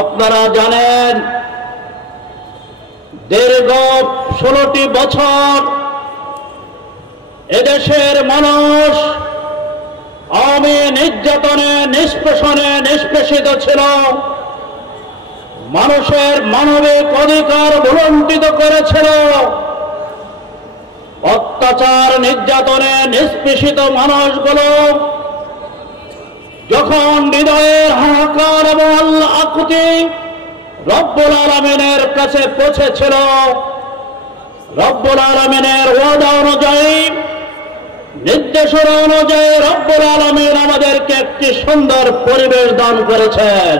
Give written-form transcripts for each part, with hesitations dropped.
আপনারা জানেন দীর্ঘ 16টি বছর এদেশের মানুষ আওয়ামী নির্যাতনে নিষ্পেষণে নিষ্পেষিত ছিল, মানুষের মানবিক অধিকার লুণ্ঠিত করেছিল। অত্যাচার নির্যাতনে নিষ্পেষিত মানুষগুলো যখন হৃদয়ের হাহাকার এবং আকুতি রব্বুল আলামিনের কাছে পৌঁছেছিল, রব্বুল আলামিনের ওয়াদা অনুযায়ী, নির্দেশনা অনুযায়ী রব্বুল আলামিন আমাদেরকে একটি সুন্দর পরিবেশ দান করেছেন।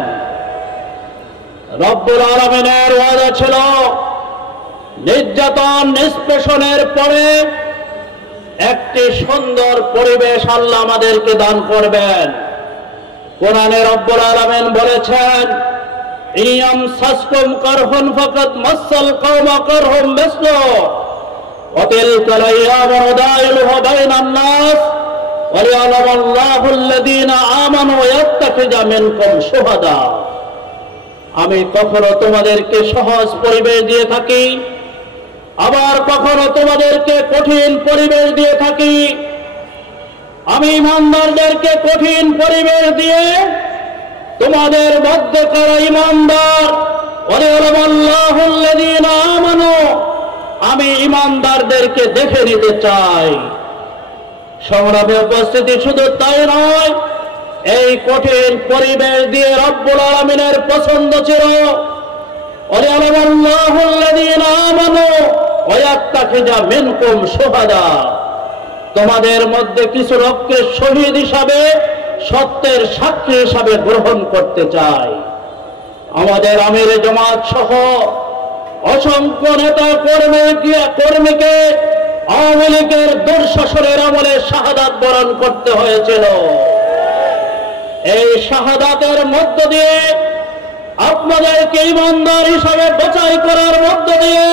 রব্বুল আলামিনের ওয়াদা ছিল নির্যাতন নিষ্পেষণের পরে একটি সুন্দর পরিবেশ আল্লাহ আমাদেরকে দান করবেন। কোরআনে রব্বুল আলামিন বলেছেন, ইয়াম সাসকুম কারহুন ফাকাদ মাসাল কওমা কারহুম মিসলু ওয়া তিলকাল আইয়ামু নুদাইলুহা বাইনান নাস ওয়া লিয়ালামাল্লাহু আল্লাযীনা আমানু ওয়া ইয়াত্তাখিযা মিনকুম শুহাদা। আমি কখনো তোমাদেরকে সহজ পরিবেশ দিয়ে থাকি, আবার কখনো তোমাদেরকে কঠিন পরিবেশ দিয়ে থাকি। আমি ইমানদারদেরকে কঠিন পরিবেশ দিয়ে তোমাদের মধ্যে কারা ইমানদার, ওয়ালিয়ালামাল্লাহু আল্লাযীনা আমানু, আমি ইমানদারদেরকে দেখে নিতে চাই। সংগ্রামে উপস্থিতি শুধু তাই নয়, এই কঠিন পরিবেশ দিয়ে রব্বুল আলামিনের পছন্দ ছিল ওয়ালিয়ালামাল্লাহু আল্লাযীনা আমানু ওয়া ইয়াত্তাখিযা মিনকুম শুহাদা, তোমাদের মধ্যে কিছু লোককে শহীদ হিসাবে, সত্যের সাক্ষী হিসাবে গ্রহণ করতে চাই। আমাদের আমির জামাত সহ অসংখ্য নেতা কর্মীকে আওয়ামী লীগের দুঃশাসনের আমলে শাহাদাত বরণ করতে হয়েছিল। এই শাহাদাতের মধ্য দিয়ে আপনাদেরকে ইমানদার হিসাবে বাছাই করার মধ্য দিয়ে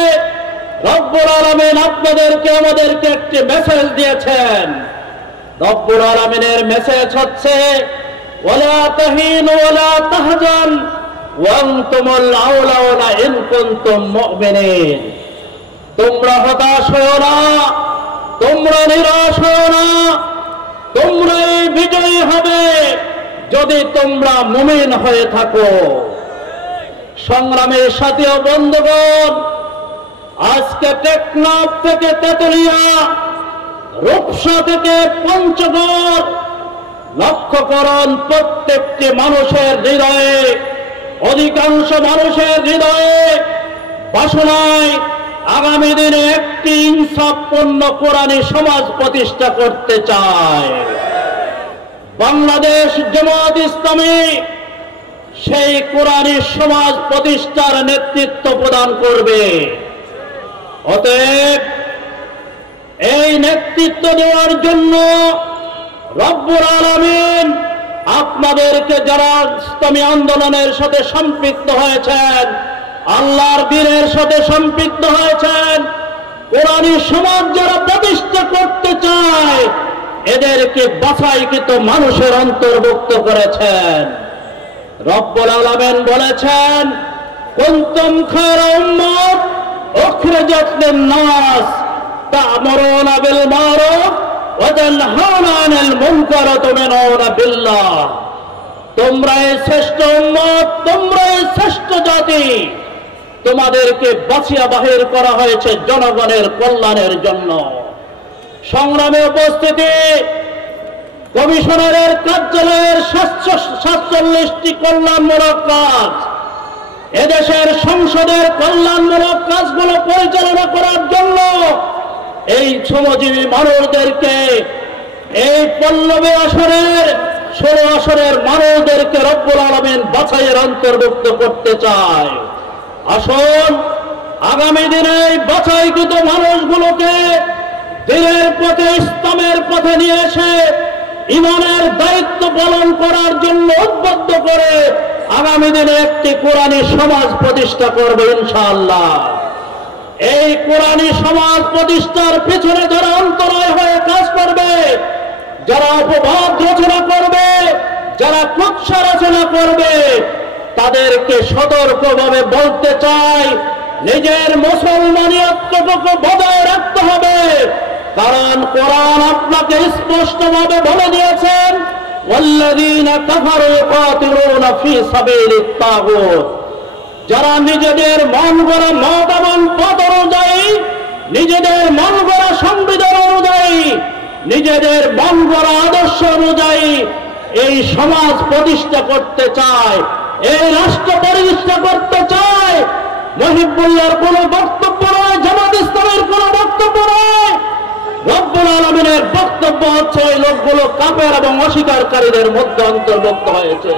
রব্বুল আলামিন আপনাদেরকে আমাদেরকে একটি মেসেজ দিয়েছেন। রব্বুল আলামিনের মেসেজ হচ্ছে, ওয়ালা তাহিনু ওয়ালা তাহজান ওয়া আনতুমুল আউলাউনা ইন কুনতুম মুমিনিন। তোমরা হতাশ হও না, তোমরা নিরাশ হও না, তোমরাই বিজয়ী হবে যদি তোমরা মুমিন হয়ে থাকো। সংগ্রামের সাথী ও বন্ধুগণ, আজকে টেকনাফ থেকে তেতুলিয়া, রূপসা থেকে পঞ্চগড়, লক্ষ্য করুন প্রত্যেকটি মানুষের হৃদয়ে, অধিকাংশ মানুষের হৃদয়ে বাসনায় আগামী দিনে একটি ইনসাফপূর্ণ কোরআনী সমাজ প্রতিষ্ঠা করতে চায়। বাংলাদেশ জামাত ইসলামী সেই কোরআনী সমাজ প্রতিষ্ঠার নেতৃত্ব প্রদান করবে। অতএব এই নেতৃত্ব দেওয়ার জন্য রব্বুল আলামিন আপনাদেরকে, যারা ইসলামী আন্দোলনের সাথে সম্পৃক্ত হয়েছেন, আল্লাহর দ্বীনের সাথে সম্পৃক্ত হয়েছেন, কোরআনী সমাজ যারা প্রতিষ্ঠা করতে চায়, এদেরকে বাছাইকৃত মানুষের অন্তর্ভুক্ত করেছেন। রব্বুল আলামিন বলেছেন, কুনতুম খায়রা উম্মাত উখরিজাত লিন-নাস তা'মুরুনা বিল মা'রুফ ওয়া তানহাউনা আনিল মুনকার ওয়া তু'মিনুনা বিল্লাহ। তোমরা শ্রেষ্ঠ উম্মত, তোমরা শ্রেষ্ঠ জাতি, তোমাদেরকে বাছিয়া বাহির করা হয়েছে জনগণের কল্যাণের জন্য। সংগ্রামে উপস্থিতি, কমিশনারের কার্যালয়ের 47টি কল্যাণমূলক কাজ, এদেশের সংসদের কল্যাণমূলক কাজগুলো পরিচালনা করার জন্য এই শ্রমজীবী মানুষদেরকে, এই 15 আসনের 16 আসনের মানুষদেরকে রব্বুল আলামিন বাছাইয়ের অন্তর্ভুক্ত করতে চায়। আসুন আগামী দিনে এই বাছাইকৃত মানুষগুলোকে দিনের পথে, ইসলামের পথে নিয়ে এসে ইমানের দায়িত্ব পালন করার জন্য উদ্বুদ্ধ করে আগামী দিনে একটি কোরআনী সমাজ প্রতিষ্ঠা করবে ইনশাআল্লাহ। এই কোরআনী সমাজ প্রতিষ্ঠার পিছনে যারা অন্তরায় হয়ে কাজ করবে, যারা অপবাদ রচনা করবে, যারা কুৎসা রচনা করবে, তাদেরকে সতর্কভাবে বলতে চাই, নিজের মুসলমানিয়তটুকু বজায় রাখতে হবে। কারণ কোরআন আপনাকে স্পষ্টভাবে বলে দিয়েছেন, ওয়াল্লাযীনা কাফারু ইউকাতিলুনা ফী সাবিলিত তাগুত, যারা নিজেদের মন গড়া মত এবং পথ অনুযায়ী, নিজেদের মন গড়া সংবিধান অনুযায়ী, নিজেদের মন গড়া আদর্শ অনুযায়ী এই সমাজ প্রতিষ্ঠা করতে চায়, এই রাষ্ট্র প্রতিষ্ঠা করতে চায়। মহিবুল্লাহর কোন বক্তব্য নয়, জামাত ইসলামের কোন বক্তব্য নয়। রব্বুল আলামিনের বক্তব্য হচ্ছে এই লোকগুলো কাফের এবং অস্বীকারীদের মধ্যে অন্তর্ভুক্ত হয়েছে।